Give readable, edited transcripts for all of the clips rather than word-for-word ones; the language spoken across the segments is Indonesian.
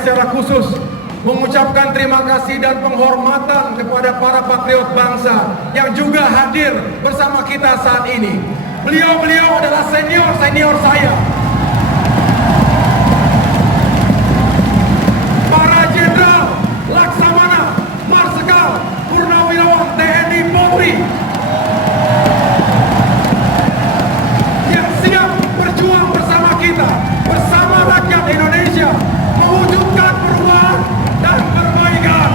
secara khusus mengucapkan terima kasih dan penghormatan kepada para patriot bangsa yang juga hadir bersama kita saat ini. Beliau-beliau adalah senior-senior saya. Para Jenderal Laksamana Marsikal Purnawirawan TNI Polri yang siap berjuang bersama kita, bersama rakyat Indonesia, mewujudkan perubahan dan perbaikan.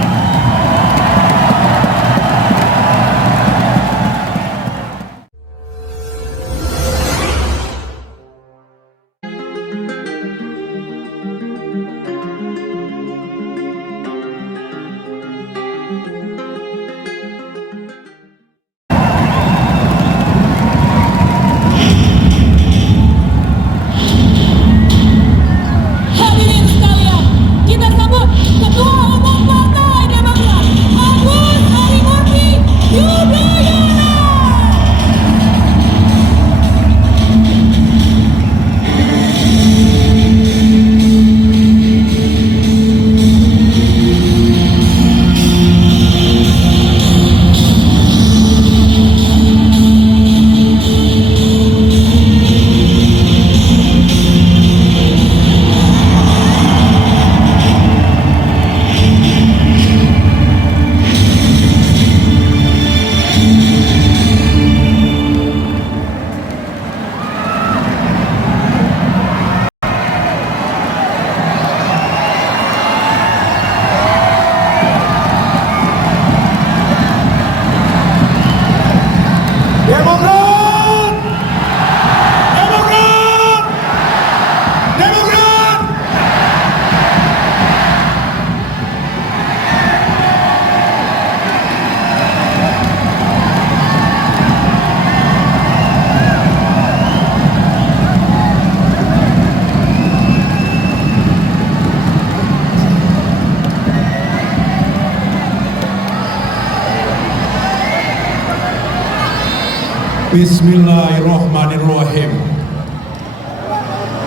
Bismillahirrahmanirrahim.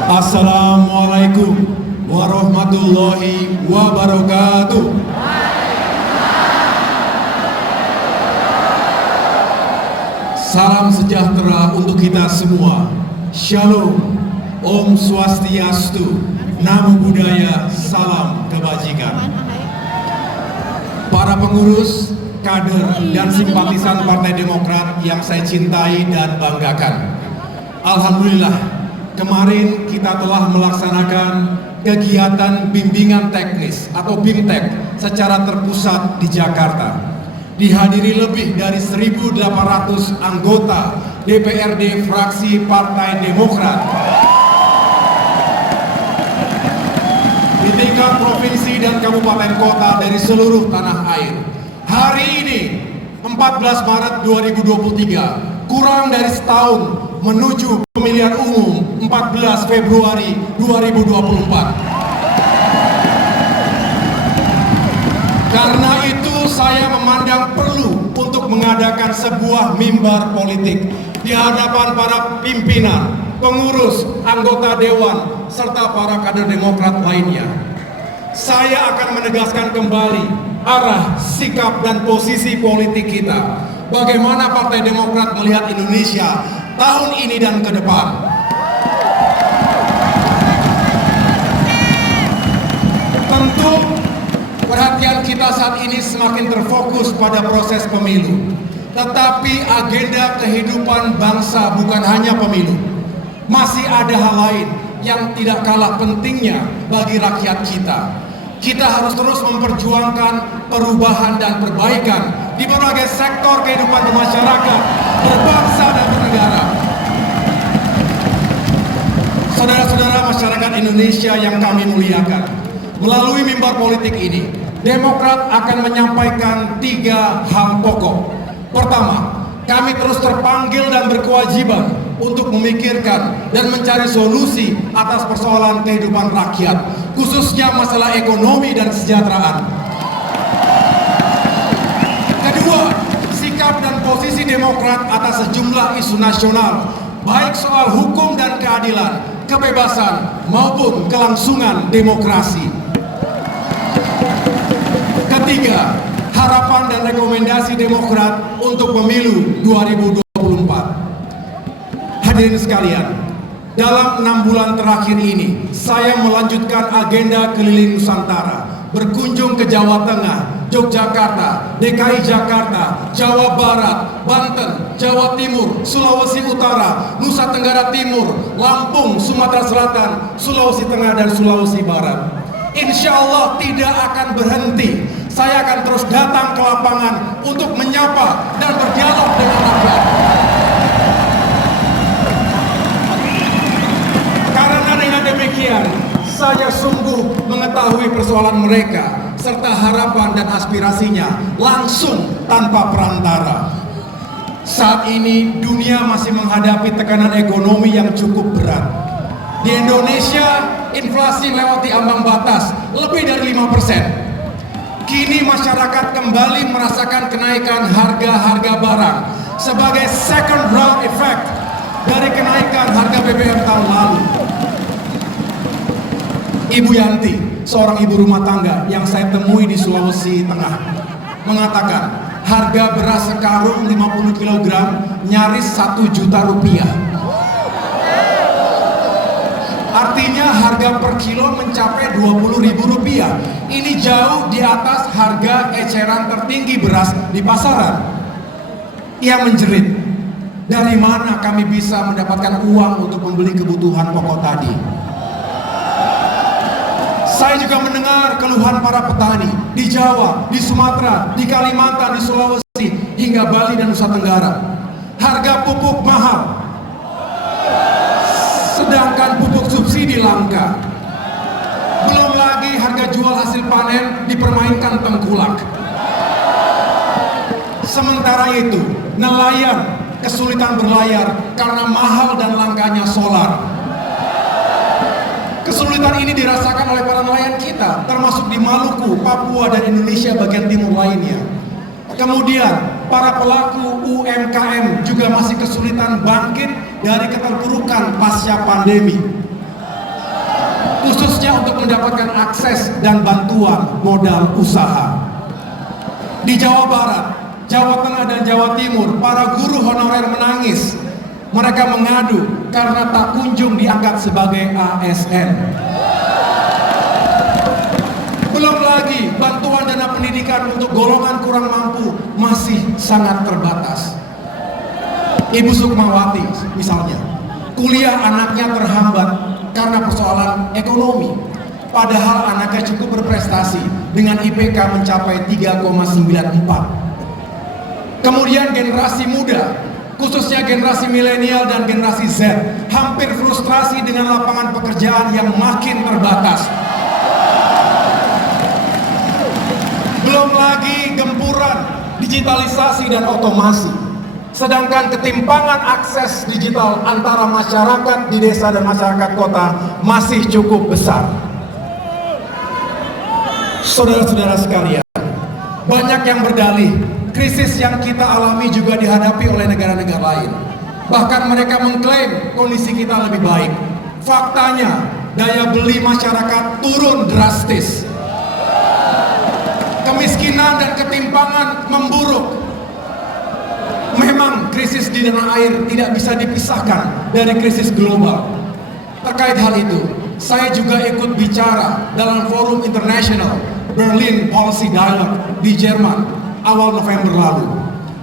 Assalamualaikum warahmatullahi wabarakatuh. Salam sejahtera untuk kita semua. Shalom, Om Swastiastu, Namo Buddhaya, salam kebajikan. Para pengurus, kader dan simpatisan Partai Demokrat yang saya cintai dan banggakan. Alhamdulillah, kemarin kita telah melaksanakan kegiatan bimbingan teknis atau BIMTEK secara terpusat di Jakarta. Dihadiri lebih dari 1.800 anggota DPRD fraksi Partai Demokrat di tingkat provinsi dan kabupaten kota dari seluruh tanah air. Hari ini 14 Maret 2023, kurang dari setahun menuju pemilihan umum 14 Februari 2024. Karena itu saya memandang perlu untuk mengadakan sebuah mimbar politik di hadapan para pimpinan, pengurus, anggota dewan, serta para kader Demokrat lainnya. Saya akan menegaskan kembali arah, sikap, dan posisi politik kita. Bagaimana Partai Demokrat melihat Indonesia tahun ini dan ke depan. Tentu perhatian kita saat ini semakin terfokus pada proses pemilu. Tetapi agenda kehidupan bangsa bukan hanya pemilu. Masih ada hal lain yang tidak kalah pentingnya bagi rakyat kita. Kita harus terus memperjuangkan perubahan dan perbaikan di berbagai sektor kehidupan bermasyarakat, berbangsa dan bernegara. Saudara-saudara masyarakat Indonesia yang kami muliakan, melalui mimbar politik ini, Demokrat akan menyampaikan 3 hal pokok. Pertama, kami terus terpanggil dan berkewajiban untuk memikirkan dan mencari solusi atas persoalan kehidupan rakyat, khususnya masalah ekonomi dan kesejahteraan. Kedua, sikap dan posisi Demokrat atas sejumlah isu nasional, baik soal hukum dan keadilan, kebebasan, maupun kelangsungan demokrasi. Ketiga, harapan dan rekomendasi Demokrat untuk pemilu 2024. Hadirin sekalian, dalam 6 bulan terakhir ini, saya melanjutkan agenda keliling Nusantara, berkunjung ke Jawa Tengah, Yogyakarta, DKI Jakarta, Jawa Barat, Banten, Jawa Timur, Sulawesi Utara, Nusa Tenggara Timur, Lampung, Sumatera Selatan, Sulawesi Tengah, dan Sulawesi Barat. Insya Allah tidak akan berhenti. Saya akan terus datang ke lapangan untuk menyapa dan berdialog dengan rakyat. Karena dengan demikian, saya sungguh mengetahui persoalan mereka serta harapan dan aspirasinya langsung tanpa perantara. Saat ini dunia masih menghadapi tekanan ekonomi yang cukup berat. Di Indonesia, inflasi melewati ambang batas lebih dari 5%. Kini masyarakat kembali merasakan kenaikan harga-harga barang sebagai second round effect dari kenaikan harga BBM tahun lalu. Ibu Yanti, seorang ibu rumah tangga yang saya temui di Sulawesi Tengah, mengatakan harga beras sekarung 50 kg nyaris 1 juta rupiah. Artinya harga per kilo mencapai 20.000 rupiah. Ini jauh di atas harga eceran tertinggi beras di pasaran. Ia menjerit, dari mana kami bisa mendapatkan uang untuk membeli kebutuhan pokok tadi? Saya juga mendengar keluhan para petani di Jawa, di Sumatera, di Kalimantan, di Sulawesi, hingga Bali dan Nusa Tenggara. Harga pupuk mahal, sedangkan pupuk subsidi langka. Belum lagi harga jual hasil panen dipermainkan tengkulak. Sementara itu, nelayan kesulitan berlayar karena mahal dan langkanya solar. Kesulitan ini dirasakan oleh para nelayan kita, termasuk di Maluku, Papua, dan Indonesia bagian timur lainnya. Kemudian, para pelaku UMKM juga masih kesulitan bangkit dari keterpurukan pasca pandemi, khususnya untuk mendapatkan akses dan bantuan modal usaha. Di Jawa Barat, Jawa Tengah, dan Jawa Timur, para guru honorer menangis. Mereka mengadu karena tak kunjung diangkat sebagai ASN. Belum lagi bantuan dana pendidikan untuk golongan kurang mampu masih sangat terbatas. Ibu Sukmawati misalnya, kuliah anaknya terhambat karena persoalan ekonomi. Padahal anaknya cukup berprestasi dengan IPK mencapai 3,94. Kemudian generasi muda, khususnya generasi milenial dan generasi Z, hampir frustrasi dengan lapangan pekerjaan yang makin terbatas. Belum lagi gempuran digitalisasi dan otomasi. Sedangkan ketimpangan akses digital antara masyarakat di desa dan masyarakat kota masih cukup besar. Saudara-saudara sekalian, banyak yang berdalih krisis yang kita alami juga dihadapi oleh negara-negara lain. Bahkan mereka mengklaim kondisi kita lebih baik. Faktanya, daya beli masyarakat turun drastis. Kemiskinan dan ketimpangan memburuk. Memang krisis di tanah air tidak bisa dipisahkan dari krisis global. Terkait hal itu, saya juga ikut bicara dalam forum internasional Berlin Policy Dialogue di Jerman awal November lalu.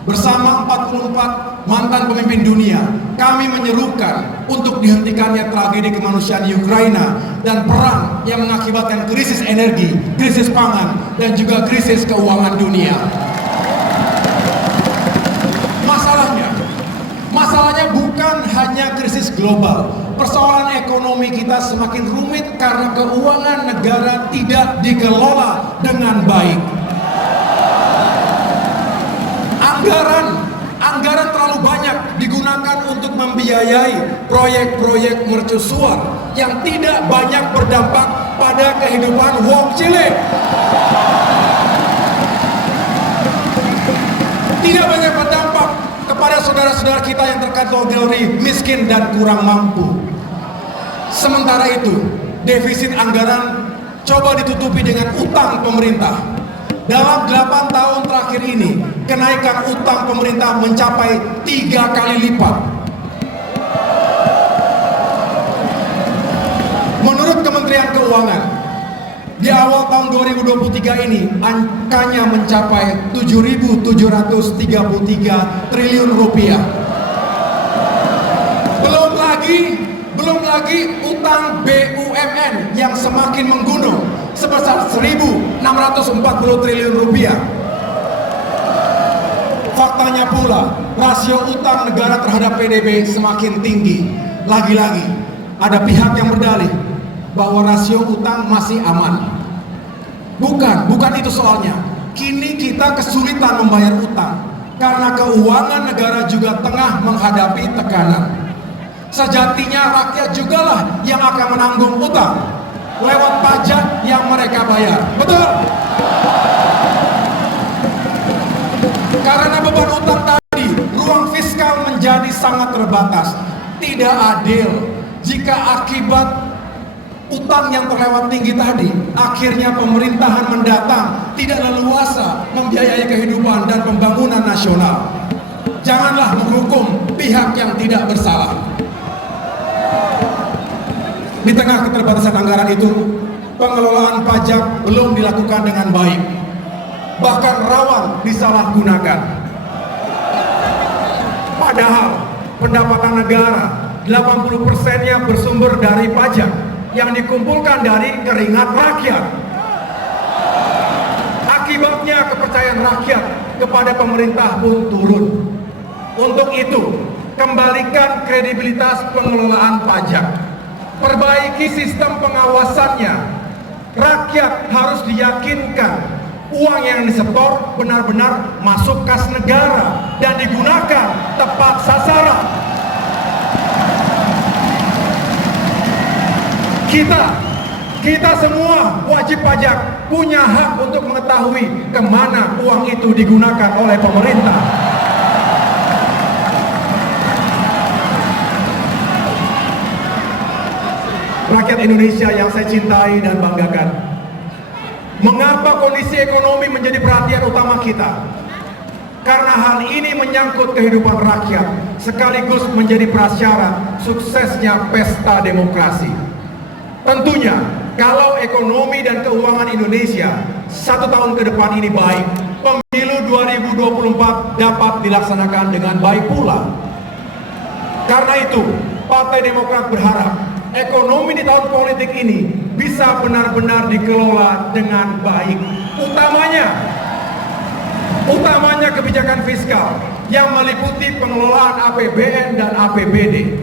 Bersama 44 mantan pemimpin dunia, kami menyerukan untuk dihentikannya tragedi kemanusiaan di Ukraina dan perang yang mengakibatkan krisis energi, krisis pangan, dan juga krisis keuangan dunia. Masalahnya bukan hanya krisis global. Persoalan ekonomi kita semakin rumit karena keuangan negara tidak dikelola dengan baik. Anggaran terlalu banyak digunakan untuk membiayai proyek-proyek mercusuar yang tidak banyak berdampak pada kehidupan wong cilik. Tidak banyak berdampak kepada saudara-saudara kita yang terkategori miskin dan kurang mampu. Sementara itu, defisit anggaran coba ditutupi dengan utang pemerintah. Dalam 8 tahun terakhir ini, kenaikan utang pemerintah mencapai 3 kali lipat. Menurut Kementerian Keuangan, di awal tahun 2023 ini angkanya mencapai 7.733 triliun rupiah. Belum lagi utang BUMN yang semakin menggunung sebesar 1.640 triliun rupiah. Faktanya pula, rasio utang negara terhadap PDB semakin tinggi. Lagi-lagi, ada pihak yang berdalih bahwa rasio utang masih aman. Bukan itu soalnya. Kini kita kesulitan membayar utang karena keuangan negara juga tengah menghadapi tekanan. Sejatinya rakyat jugalah yang akan menanggung utang lewat pajak yang mereka bayar. Betul? Karena beban utang tadi, ruang fiskal menjadi sangat terbatas. Tidak adil jika akibat utang yang terlewat tinggi tadi, akhirnya pemerintahan mendatang tidak leluasa membiayai kehidupan dan pembangunan nasional. Janganlah menghukum pihak yang tidak bersalah. Di tengah keterbatasan anggaran itu, pengelolaan pajak belum dilakukan dengan baik, bahkan rawan disalahgunakan. Padahal pendapatan negara 80%-nya bersumber dari pajak yang dikumpulkan dari keringat rakyat. Akibatnya kepercayaan rakyat kepada pemerintah pun turun. Untuk itu, kembalikan kredibilitas pengelolaan pajak. Perbaiki sistem pengawasannya. Rakyat harus diyakinkan uang yang disetor benar-benar masuk kas negara dan digunakan tepat sasaran. Kita semua wajib pajak punya hak untuk mengetahui kemana uang itu digunakan oleh pemerintah. Rakyat Indonesia yang saya cintai dan banggakan, mengapa kondisi ekonomi menjadi perhatian utama kita? Karena hal ini menyangkut kehidupan rakyat, sekaligus menjadi prasyarat suksesnya pesta demokrasi. Tentunya, kalau ekonomi dan keuangan Indonesia 1 tahun ke depan ini baik, pemilu 2024 dapat dilaksanakan dengan baik pula. Karena itu, Partai Demokrat berharap ekonomi di tahun politik ini bisa benar-benar dikelola dengan baik. Utamanya kebijakan fiskal yang meliputi pengelolaan APBN dan APBD.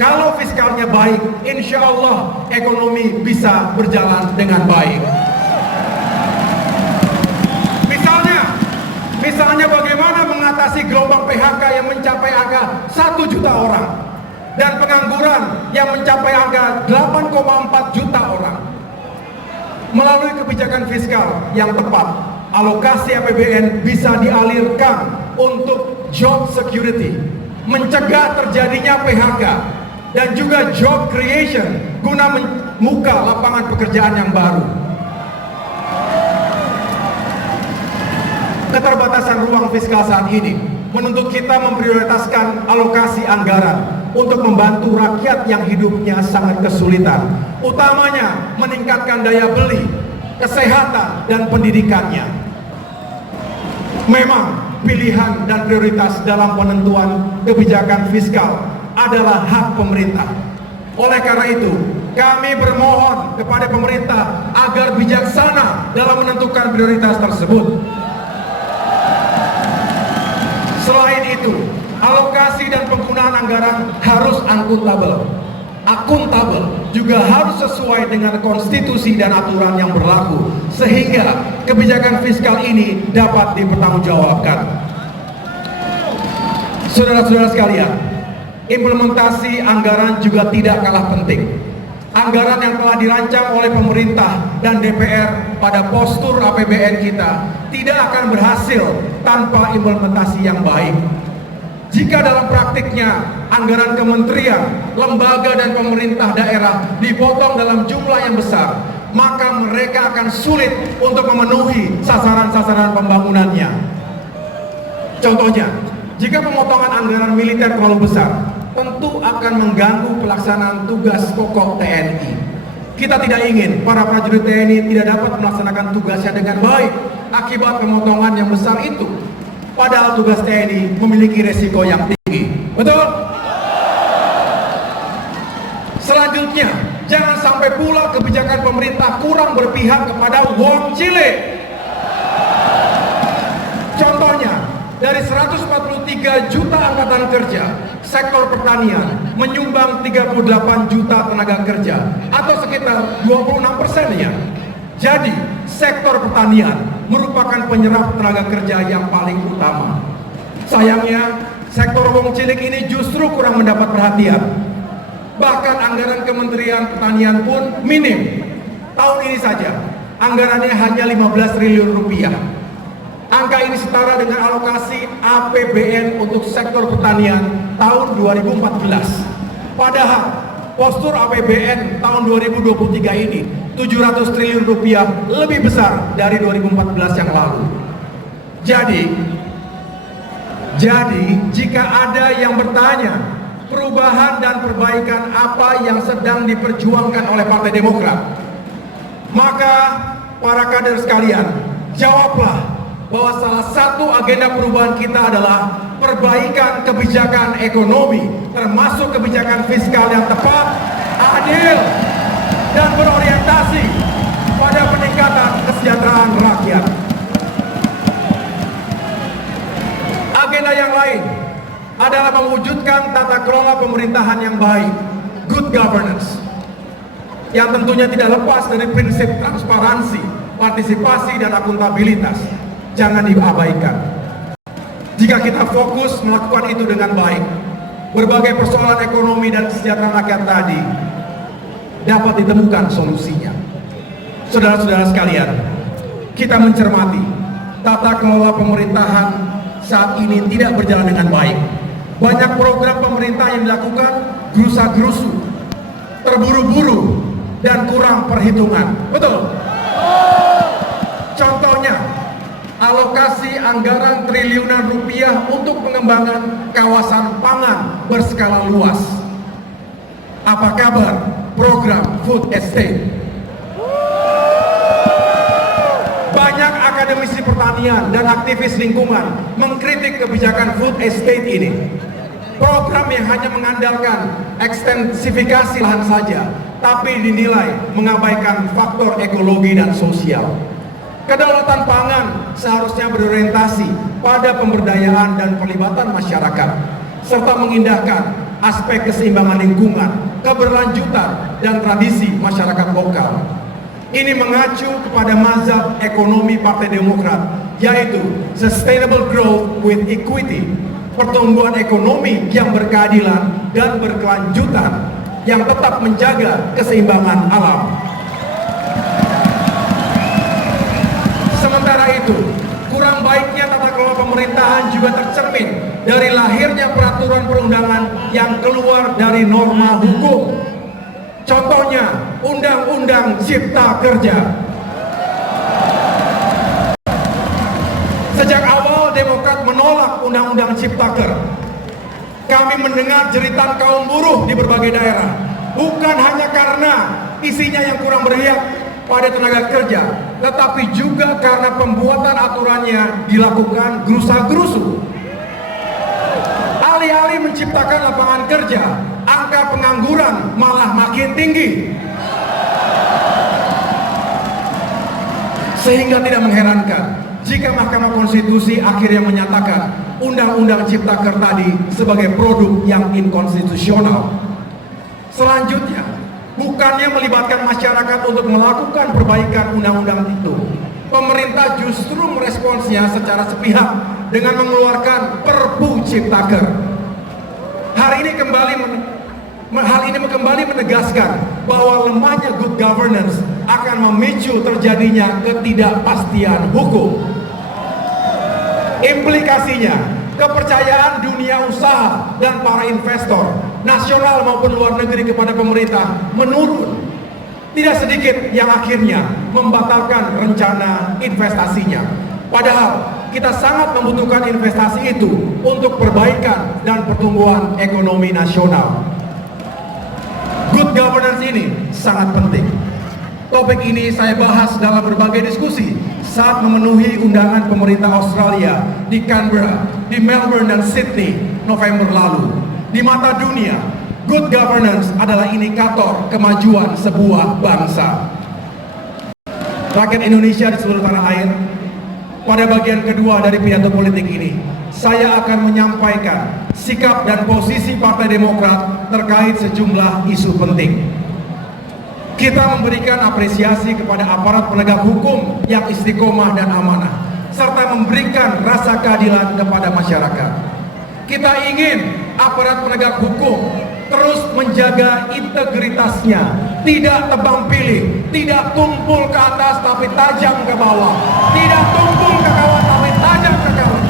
Kalau fiskalnya baik, insya Allah ekonomi bisa berjalan dengan baik. Misalnya bagaimana mengatasi gelombang PHK yang mencapai angka 1 juta orang dan pengangguran yang mencapai angka 8,4 juta orang. Melalui kebijakan fiskal yang tepat, alokasi APBN bisa dialirkan untuk job security, mencegah terjadinya PHK, dan juga job creation guna membuka lapangan pekerjaan yang baru. Keterbatasan ruang fiskal saat ini menuntut kita memprioritaskan alokasi anggaran untuk membantu rakyat yang hidupnya sangat kesulitan, utamanya meningkatkan daya beli, kesehatan, dan pendidikannya. Memang pilihan dan prioritas dalam penentuan kebijakan fiskal adalah hak pemerintah. Oleh karena itu, kami bermohon kepada pemerintah agar bijaksana dalam menentukan prioritas tersebut. Selain itu, alokasi dan penggunaan anggaran harus akuntabel, juga harus sesuai dengan konstitusi dan aturan yang berlaku, sehingga kebijakan fiskal ini dapat dipertanggungjawabkan. Saudara-saudara sekalian, implementasi anggaran juga tidak kalah penting. Anggaran yang telah dirancang oleh pemerintah dan DPR pada postur APBN kita tidak akan berhasil tanpa implementasi yang baik. Jika dalam praktiknya anggaran kementerian, lembaga, dan pemerintah daerah dipotong dalam jumlah yang besar, maka mereka akan sulit untuk memenuhi sasaran-sasaran pembangunannya. Contohnya, jika pemotongan anggaran militer terlalu besar, tentu akan mengganggu pelaksanaan tugas pokok TNI. Kita tidak ingin para prajurit TNI tidak dapat melaksanakan tugasnya dengan baik akibat pemotongan yang besar itu. Padahal tugas TNI memiliki resiko yang tinggi. Betul? Selanjutnya, jangan sampai pula kebijakan pemerintah kurang berpihak kepada wong cilik. Contohnya, dari 143 juta angkatan kerja, sektor pertanian menyumbang 38 juta tenaga kerja atau sekitar 26%-nya. Jadi, sektor pertanian merupakan penyerap tenaga kerja yang paling utama. Sayangnya, sektor wong cilik ini justru kurang mendapat perhatian. Bahkan anggaran Kementerian Pertanian pun minim. Tahun ini saja, anggarannya hanya 15 triliun rupiah. Angka ini setara dengan alokasi APBN untuk sektor pertanian tahun 2014. Padahal postur APBN tahun 2023 ini 700 triliun rupiah lebih besar dari 2014 yang lalu. Jadi jika ada yang bertanya perubahan dan perbaikan apa yang sedang diperjuangkan oleh Partai Demokrat, maka para kader sekalian, jawablah bahwa salah satu agenda perubahan kita adalah perbaikan kebijakan ekonomi, termasuk kebijakan fiskal yang tepat, adil, dan berorientasi pada peningkatan kesejahteraan rakyat. Agenda yang lain adalah mewujudkan tata kelola pemerintahan yang baik, good governance, yang tentunya tidak lepas dari prinsip transparansi, partisipasi, dan akuntabilitas. Jangan diabaikan. Jika kita fokus melakukan itu dengan baik, berbagai persoalan ekonomi dan kesejahteraan rakyat tadi dapat ditemukan solusinya. Saudara-saudara sekalian, kita mencermati tata kelola pemerintahan saat ini tidak berjalan dengan baik. Banyak program pemerintah yang dilakukan gerusa-gerusu, terburu-buru, dan kurang perhitungan. Betul? Contohnya, alokasi anggaran triliunan rupiah untuk pengembangan kawasan pangan berskala luas. Apa kabar program food estate? Banyak akademisi pertanian dan aktivis lingkungan mengkritik kebijakan food estate ini. Program yang hanya mengandalkan ekstensifikasi lahan saja, tapi dinilai mengabaikan faktor ekologi dan sosial. Kedaulatan pangan seharusnya berorientasi pada pemberdayaan dan pelibatan masyarakat, serta mengindahkan aspek keseimbangan lingkungan, keberlanjutan, dan tradisi masyarakat lokal. Ini mengacu kepada mazhab ekonomi Partai Demokrat, yaitu sustainable growth with equity, pertumbuhan ekonomi yang berkeadilan dan berkelanjutan, yang tetap menjaga keseimbangan alam. Sementara itu, kurang baiknya tata kelola pemerintahan juga tercermin dari lahirnya peraturan perundangan yang keluar dari norma hukum. Contohnya, Undang-Undang Cipta Kerja. Sejak awal Demokrat menolak Undang-Undang Ciptaker. Kami mendengar jeritan kaum buruh di berbagai daerah, bukan hanya karena isinya yang kurang berpihak pada tenaga kerja, tetapi juga karena pembuatan aturannya dilakukan gerusa-gerusu. Alih-alih menciptakan lapangan kerja, angka pengangguran malah makin tinggi. Sehingga tidak mengherankan jika Mahkamah Konstitusi akhirnya menyatakan Undang-Undang Ciptaker tadi sebagai produk yang inkonstitusional. Selanjutnya, bukannya melibatkan masyarakat untuk melakukan perbaikan undang-undang itu, pemerintah justru meresponsnya secara sepihak dengan mengeluarkan Perpu Ciptaker. Hal ini kembali menegaskan bahwa lemahnya good governance akan memicu terjadinya ketidakpastian hukum. Implikasinya, kepercayaan dunia usaha dan para investor, nasional maupun luar negeri kepada pemerintah menurun. Tidak sedikit yang akhirnya membatalkan rencana investasinya. Padahal kita sangat membutuhkan investasi itu untuk perbaikan dan pertumbuhan ekonomi nasional. Good governance ini sangat penting. Topik ini saya bahas dalam berbagai diskusi saat memenuhi undangan pemerintah Australia di Canberra, di Melbourne dan Sydney November lalu. Di mata dunia, good governance adalah indikator kemajuan sebuah bangsa. Rakyat Indonesia di seluruh tanah air, pada bagian kedua dari pidato politik ini, saya akan menyampaikan sikap dan posisi Partai Demokrat terkait sejumlah isu penting. Kita memberikan apresiasi kepada aparat penegak hukum yang istiqomah dan amanah, serta memberikan rasa keadilan kepada masyarakat. Kita ingin aparat penegak hukum terus menjaga integritasnya, tidak tebang pilih, tidak tumpul ke atas tapi tajam ke bawah, tidak tumpul ke bawah tapi tajam ke kanan.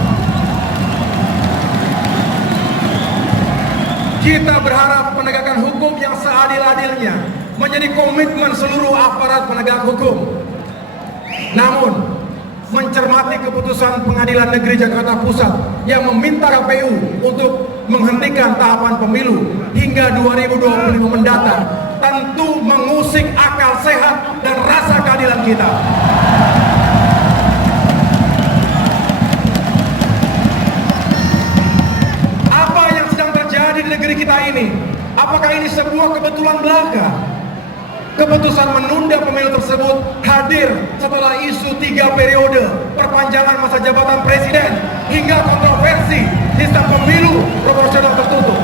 Kita berharap penegakan hukum yang seadil-adilnya menjadi komitmen seluruh aparat penegak hukum. Namun, mencermati keputusan Pengadilan Negeri Jakarta Pusat yang meminta KPU untuk menghentikan tahapan pemilu hingga 2025 mendatang, tentu mengusik akal sehat dan rasa keadilan kita. Apa yang sedang terjadi di negeri kita ini? Apakah ini sebuah kebetulan belaka? Keputusan menunda pemilu tersebut hadir setelah isu 3 periode perpanjangan masa jabatan presiden hingga kontroversi sistem pemilu proporsional tertutup.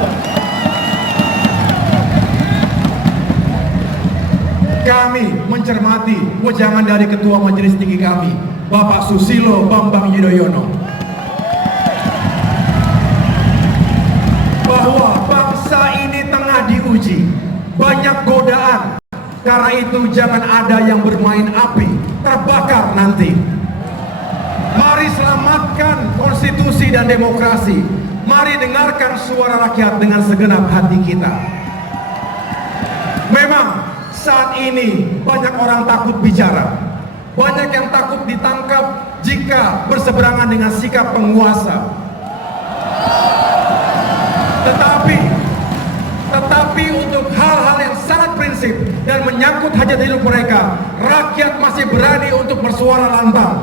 Kami mencermati wejangan dari Ketua Majelis Tinggi kami, Bapak Susilo Bambang Yudhoyono, bahwa bangsa ini tengah diuji, banyak godaan. Karena itu jangan ada yang bermain api, terbakar nanti. Mari selamatkan konstitusi dan demokrasi. Mari dengarkan suara rakyat dengan segenap hati kita. Memang saat ini banyak orang takut bicara. Banyak yang takut ditangkap jika berseberangan dengan sikap penguasa. Tetapi untuk hal-hal yang sangat prinsip dan menyangkut hajat hidup mereka, rakyat masih berani untuk bersuara lantang.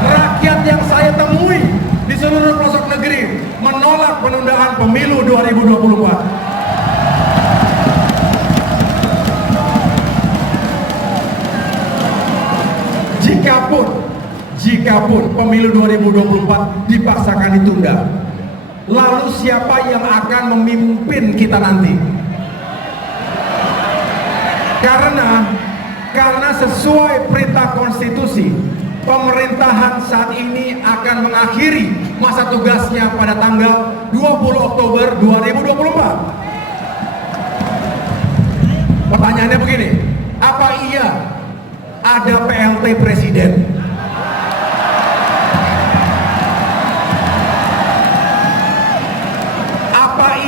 Rakyat yang saya temui di seluruh pelosok negeri menolak penundaan pemilu 2024. Jikapun pemilu 2024 dipaksakan ditunda, lalu siapa yang akan memimpin kita nanti? Karena sesuai perintah konstitusi, pemerintahan saat ini akan mengakhiri masa tugasnya pada tanggal 20 Oktober 2024. Pertanyaannya begini, apa iya ada PLT Presiden?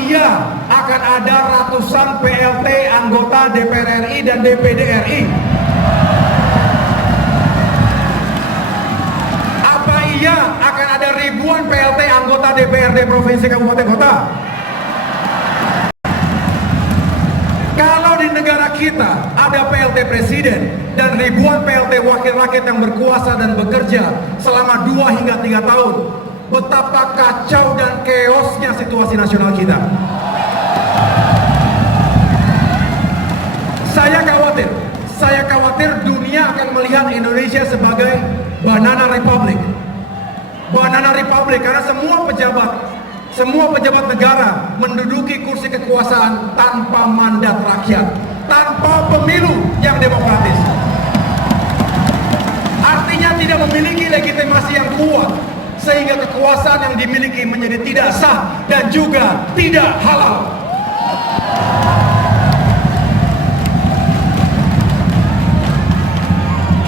Iya, akan ada ratusan PLT anggota DPR RI dan DPD RI. Apa iya akan ada ribuan PLT anggota DPRD provinsi kabupaten kota? Kalau di negara kita ada PLT Presiden dan ribuan PLT wakil rakyat yang berkuasa dan bekerja selama 2 hingga 3 tahun, betapa kacau dan keosnya situasi nasional kita. Saya khawatir dunia akan melihat Indonesia sebagai banana republic. Banana republic karena semua pejabat negara menduduki kursi kekuasaan tanpa mandat rakyat, tanpa pemilu yang demokratis. Artinya tidak memiliki legitimasi yang kuat, sehingga kekuasaan yang dimiliki menjadi tidak sah dan juga tidak halal.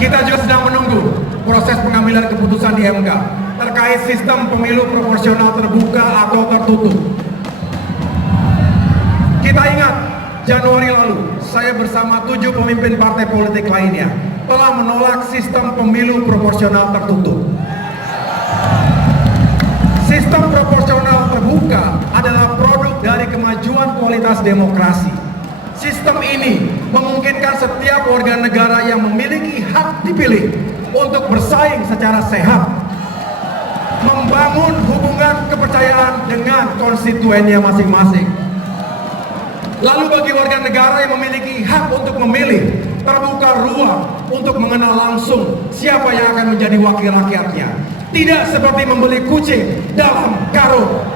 Kita juga sedang menunggu proses pengambilan keputusan di MK terkait sistem pemilu proporsional terbuka atau tertutup. Kita ingat Januari lalu, saya bersama 7 pemimpin partai politik lainnya telah menolak sistem pemilu proporsional tertutup. Sistem proporsional terbuka adalah produk dari kemajuan kualitas demokrasi. Sistem ini memungkinkan setiap warga negara yang memiliki hak dipilih untuk bersaing secara sehat, membangun hubungan kepercayaan dengan konstituennya masing-masing. Lalu bagi warga negara yang memiliki hak untuk memilih, terbuka ruang untuk mengenal langsung siapa yang akan menjadi wakil rakyatnya. Tidak seperti membeli kucing dalam karung.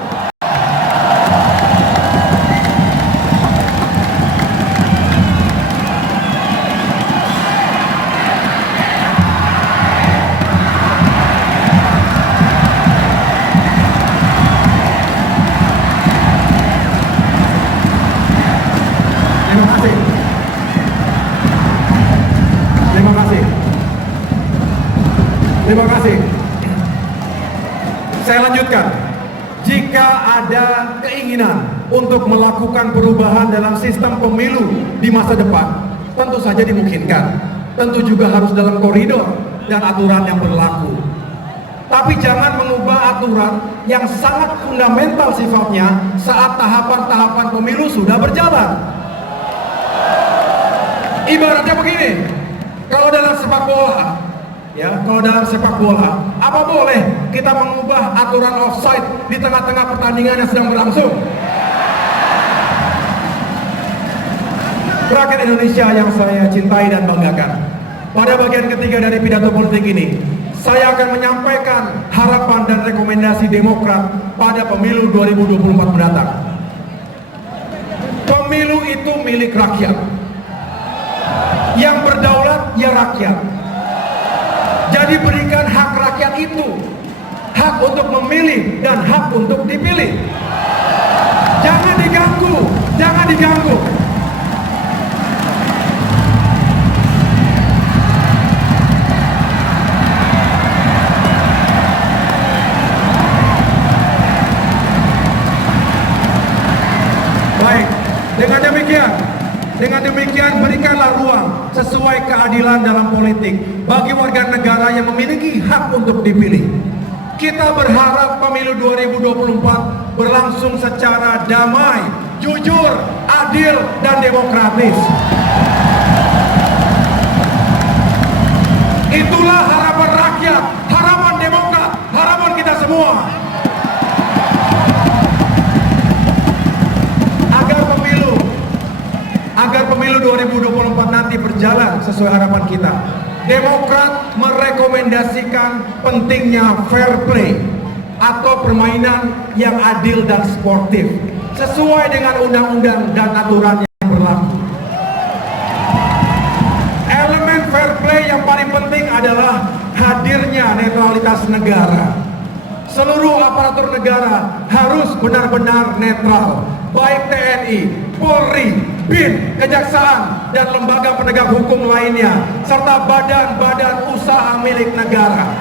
Terima kasih. Saya lanjutkan. Jika ada keinginan untuk melakukan perubahan dalam sistem pemilu di masa depan, tentu saja dimungkinkan. Tentu juga harus dalam koridor dan aturan yang berlaku. Tapi jangan mengubah aturan yang sangat fundamental sifatnya saat tahapan-tahapan pemilu sudah berjalan. Ibaratnya begini, kalau dalam sepak bola, apa boleh kita mengubah aturan offside di tengah-tengah pertandingan yang sedang berlangsung? Rakyat Indonesia yang saya cintai dan banggakan, pada bagian ketiga dari pidato politik ini, saya akan menyampaikan harapan dan rekomendasi Demokrat pada pemilu 2024 mendatang. Pemilu itu milik rakyat. Yang berdaulat ya rakyat. Jadi berikan hak rakyat itu, hak untuk memilih dan hak untuk dipilih. Jangan diganggu, jangan diganggu. Baik, dengan demikian berikanlah ruang sesuai keadilan dalam politik bagi warga negara yang memiliki hak untuk dipilih. Kita berharap pemilu 2024 berlangsung secara damai, jujur, adil, dan demokratis. Itulah harapan rakyat, harapan Demokrat, harapan kita semua. Agar pemilu 2024 nanti berjalan sesuai harapan kita, Demokrat merekomendasikan pentingnya fair play atau permainan yang adil dan sportif sesuai dengan undang-undang dan aturan yang berlaku. Elemen fair play yang paling penting adalah hadirnya netralitas negara. Seluruh aparatur negara harus benar-benar netral, baik TNI, Polri, BIN, Kejaksaan, dan lembaga penegak hukum lainnya, serta badan-badan usaha milik negara.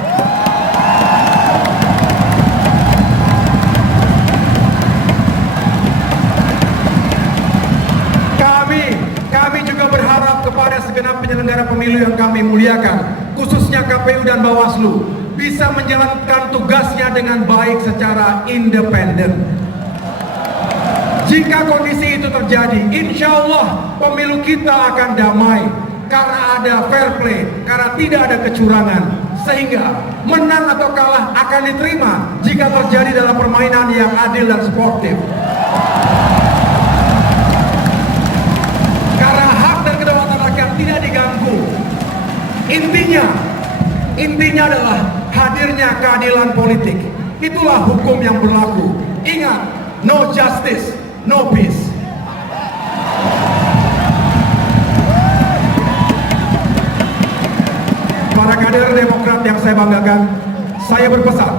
Kami juga berharap kepada segenap penyelenggara pemilu yang kami muliakan, khususnya KPU dan Bawaslu, bisa menjalankan tugasnya dengan baik secara independen. Jika kondisi itu terjadi, insya Allah pemilu kita akan damai karena ada fair play, karena tidak ada kecurangan, sehingga menang atau kalah akan diterima jika terjadi dalam permainan yang adil dan sportif. Karena hak dan kedaulatan rakyat tidak diganggu. Intinya adalah hadirnya keadilan politik. Itulah hukum yang berlaku. Ingat, no justice, no peace. Para kader Demokrat yang saya banggakan, saya berpesan,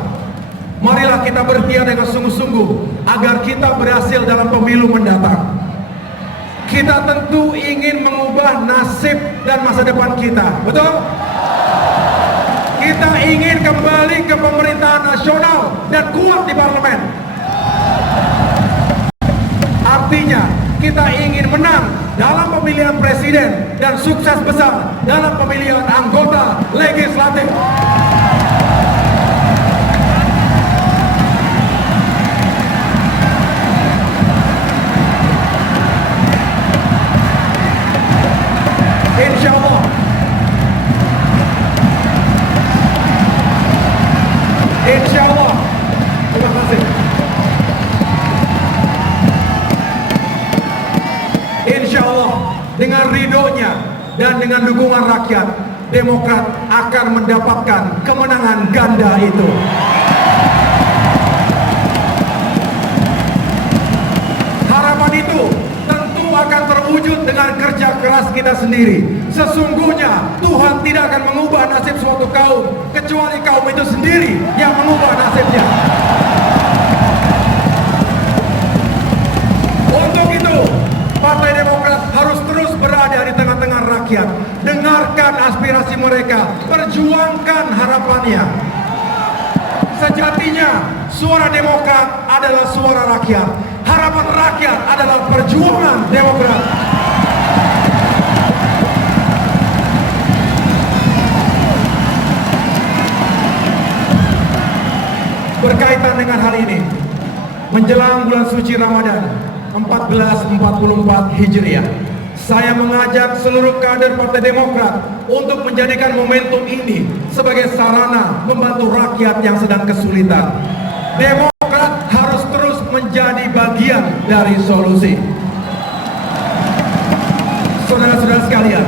marilah kita berikhtiar dengan sungguh-sungguh agar kita berhasil dalam pemilu mendatang. Kita tentu ingin mengubah nasib dan masa depan kita, betul? Kita ingin kembali ke pemerintahan nasional dan kuat di parlemen. Artinya, kita ingin menang dalam pemilihan presiden dan sukses besar dalam pemilihan anggota legislatif. Insya Allah. Insya Allah. Terima kasih. Insya Allah, dengan ridhonya dan dengan dukungan rakyat, Demokrat akan mendapatkan kemenangan ganda itu. Harapan itu tentu akan terwujud dengan kerja keras kita sendiri. Sesungguhnya Tuhan tidak akan mengubah nasib suatu kaum, kecuali kaum itu sendiri yang mengubah nasibnya. Untuk itu, Partai Demokrat harus terus berada di tengah-tengah rakyat. Dengarkan aspirasi mereka, perjuangkan harapannya. Sejatinya, suara Demokrat adalah suara rakyat. Harapan rakyat adalah perjuangan Demokrat. Berkaitan dengan hal ini, menjelang bulan suci Ramadan 1444 Hijriah, saya mengajak seluruh kader Partai Demokrat untuk menjadikan momentum ini sebagai sarana membantu rakyat yang sedang kesulitan. Demokrat harus terus menjadi bagian dari solusi. Saudara-saudara sekalian,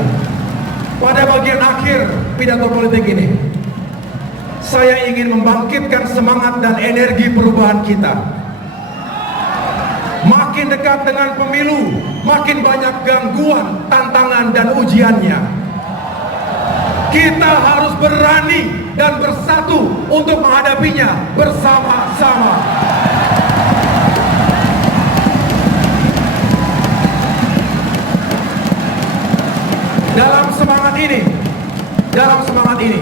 pada bagian akhir pidato politik ini, saya ingin membangkitkan semangat dan energi perubahan kita. Makin dekat dengan pemilu, makin banyak gangguan, tantangan, dan ujiannya. Kita harus berani dan bersatu untuk menghadapinya bersama-sama. Dalam semangat ini,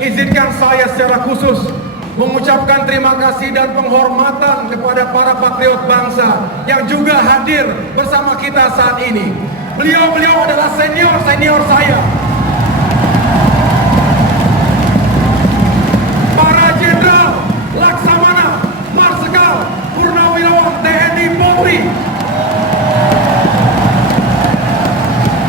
izinkan saya secara khusus mengucapkan terima kasih dan penghormatan kepada para patriot bangsa yang juga hadir bersama kita saat ini. Beliau-beliau adalah senior-senior saya. Para jenderal, laksamana, marsikal, purnawirawan TNI Polri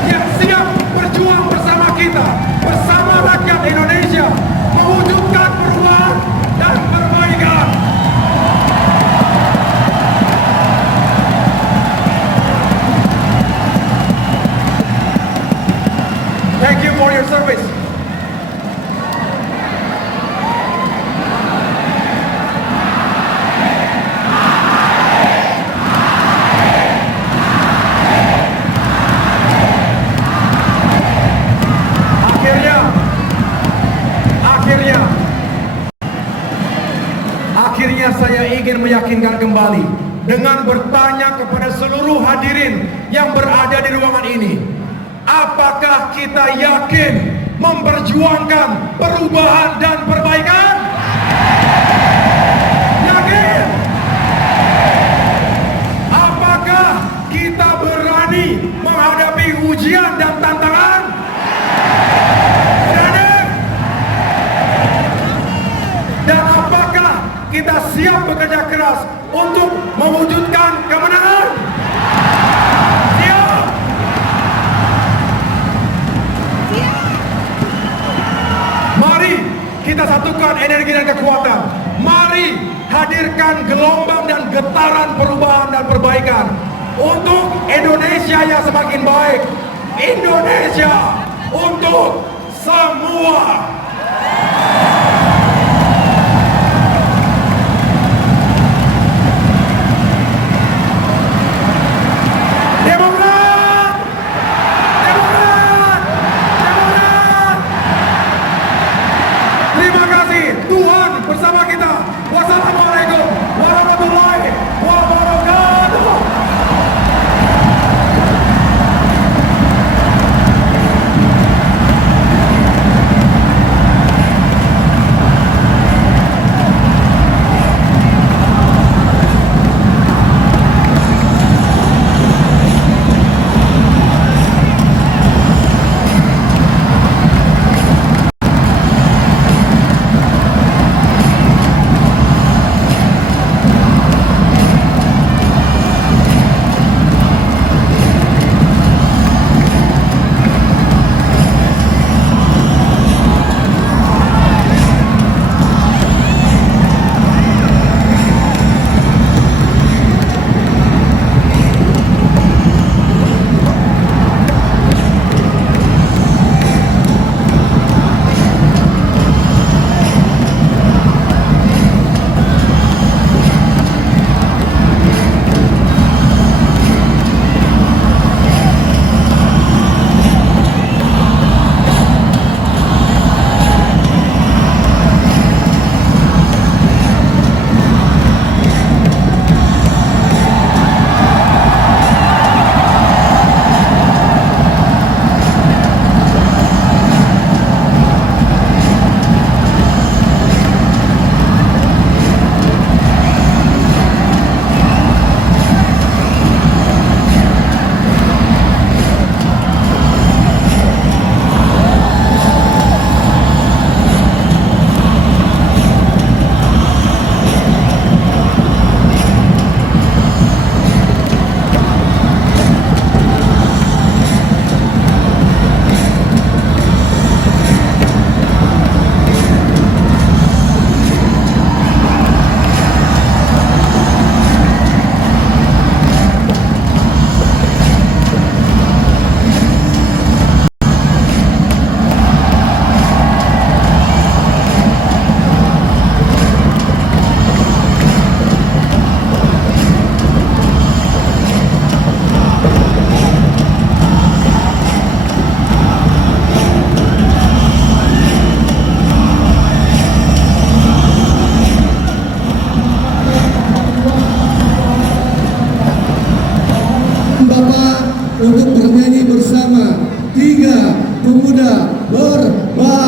yang siap berjuang bersama kita, bersama rakyat Indonesia, mewujudkan perubahan dan perbaikan. Thank you for your service. Akhirnya saya ingin meyakinkan kembali dengan bertanya kepada seluruh hadirin yang berada di ruangan ini, apakah kita yakin memperjuangkan perubahan dan perbaikan? Yakin? Apakah kita berani menghadapi ujian dan tantangan? Berani? Dan apakah kita siap bekerja keras untuk mewujudkan kemenangan? Siap! Mari kita satukan energi dan kekuatan. Mari hadirkan gelombang dan getaran perubahan dan perbaikan untuk Indonesia yang semakin baik. Indonesia untuk semua. Demokrat! Demokrat! Demokrat! Terima kasih, Tuhan bersama kita. Wassalamualaikum warahmatullahi wabarakatuh. untuk bernyanyi bersama tiga pemuda berbangsa.